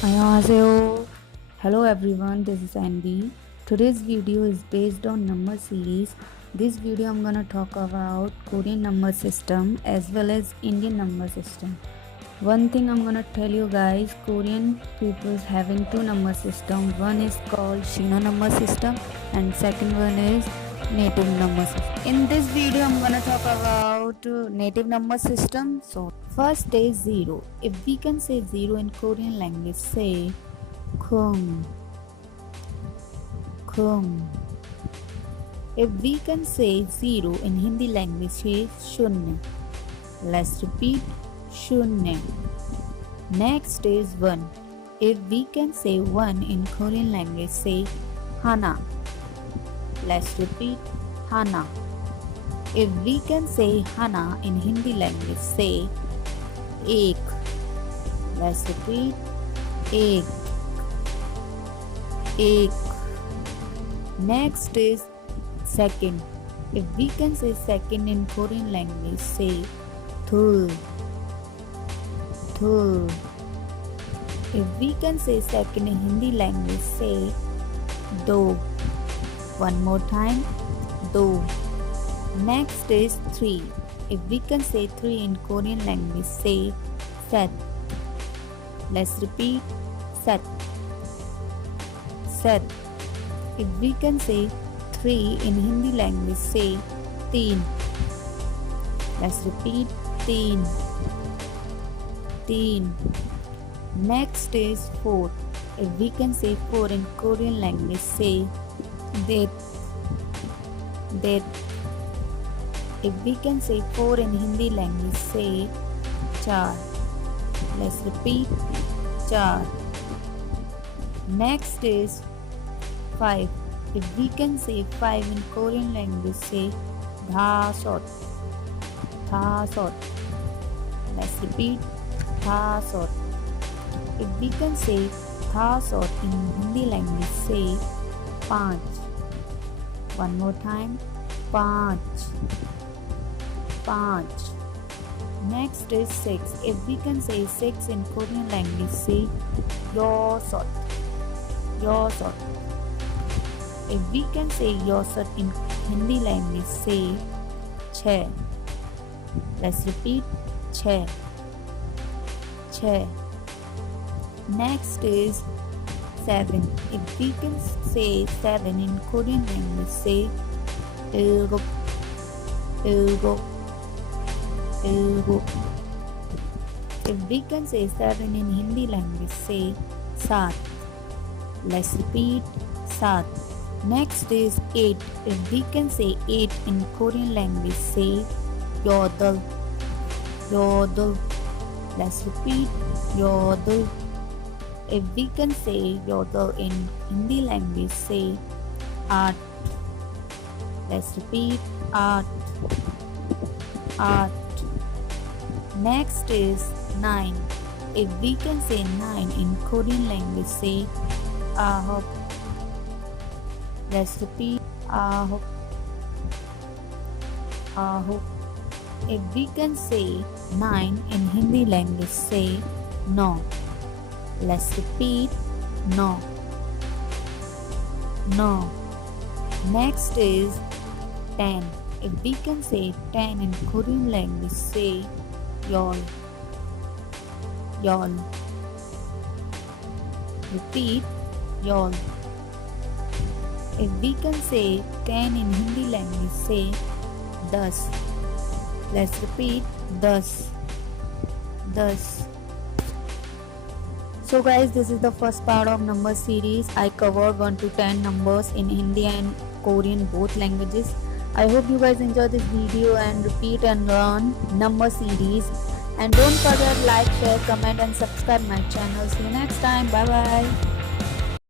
Annyeonghaseyo. Hello everyone, this is Andy. Today's video is based on number series. This video I'm gonna talk about Korean number system as well as Indian number system. One thing I'm gonna tell you guys, Korean people's having two number system. One is called Shino number system and second one is native number system. In this video I'm gonna talk about native number system. So first is 0. If we can say 0 in Korean language, say Kung. Kung. If we can say 0 in Hindi language, say Shunya. Let's repeat Shunya. Next is 1. If we can say 1 in Korean language, say Hana. Let's repeat Hana. If we can say Hana in Hindi language, say Ek. Let's repeat Ek. Ek. Next is second. If we can say second in Korean language, say Thul. Thul. If we can say second in Hindi language, say Do. One more time, Do. Next is 3. If we can say 3 in Korean language, say Set. Let's repeat Set. Set. If we can say 3 in Hindi language, say Teen. Let's repeat Teen. Teen. Next is 4. If we can say 4 in Korean language, say Det. Det. If we can say 4 in Hindi language, say Char. Let's repeat Char. Next is 5. If we can say 5 in Korean language, say Dhasot. Dhasot. Let's repeat Dhasot. If we can say Dhasot in Hindi language, say Panch. One more time, Panch. Panch. Next is 6. If we can say 6 in Korean language, say Yosot. Yosot. If we can say Yosot in Hindi language, say Che. Let's repeat Che. Che. Next is 7. If we can say 7 in Korean language, say Ilgok. Ilgok. Ilgok. If we can say 7 in Hindi language, say Sat. Let's repeat Sat. Next is 8. If we can say 8 in Korean language, say Yodel. Yodel. Let's repeat Yodel. If we can say Yodel in Hindi language, say Art. Let's repeat Art. Art. Next is 9. If we can say 9 in Korean language, say Ahok. Let's repeat Ahok. Ahok. If we can say 9 in Hindi language, say No. Let's repeat No. No. Next is 10. If we can say 10 in Korean language, say Yol. Yol. Repeat Yol. If we can say 10 in Hindi language, say Das. Let's repeat Das. Das. So guys, this is the first part of number series. I covered 1 to 10 numbers in Hindi and Korean both languages. I hope you guys enjoy this video and repeat and learn number series. And don't forget like, share, comment and subscribe my channel. See you next time. Bye bye.